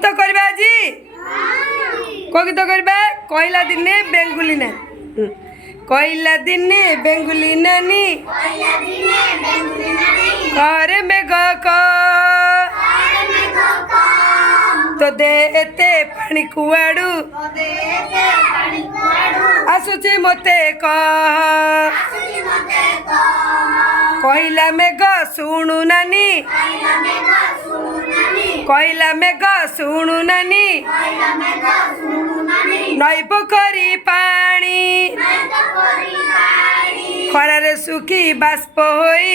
गीत करबा जी को गीत करबा कहला दिने बेंगुली ना कहला दिने बेंगुली नानी करे में ग तो देते पानी कुआड़ू आसुची मते कहला में ग सुणु नानी कहला में ग सुणु नानी नई पोखरी पानी खरारे सुखी बाष्प होई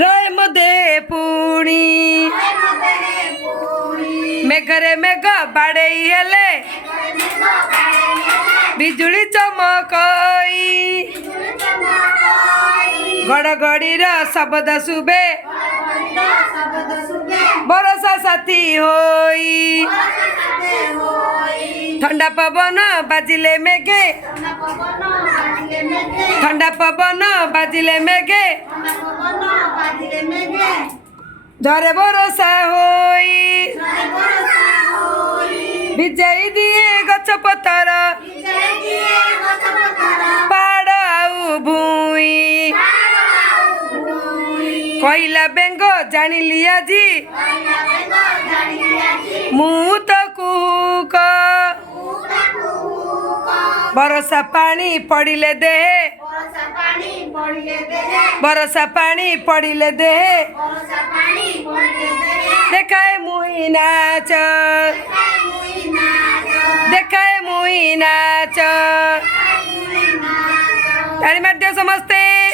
रहे मदे पुणी मेघरे मेघ बाड़े हेले बिजुली चमकई घड़घड़ी शब्द शुभे बरसा साथी होई ठंडा पवन बाजिले मेघे ठंडा पवन बाजिले मेघे झरे बरसा होई विजय दिए गछ पतर पाड़ आउ भूई कहला बेंग जानिली आजी मु तो कुहुक बरसा पानी पड़िले देहे बरसा पानी पड़िले देहे देखाए मुई नाच देखाए मुई नाच ताली मार दियो समस्ते।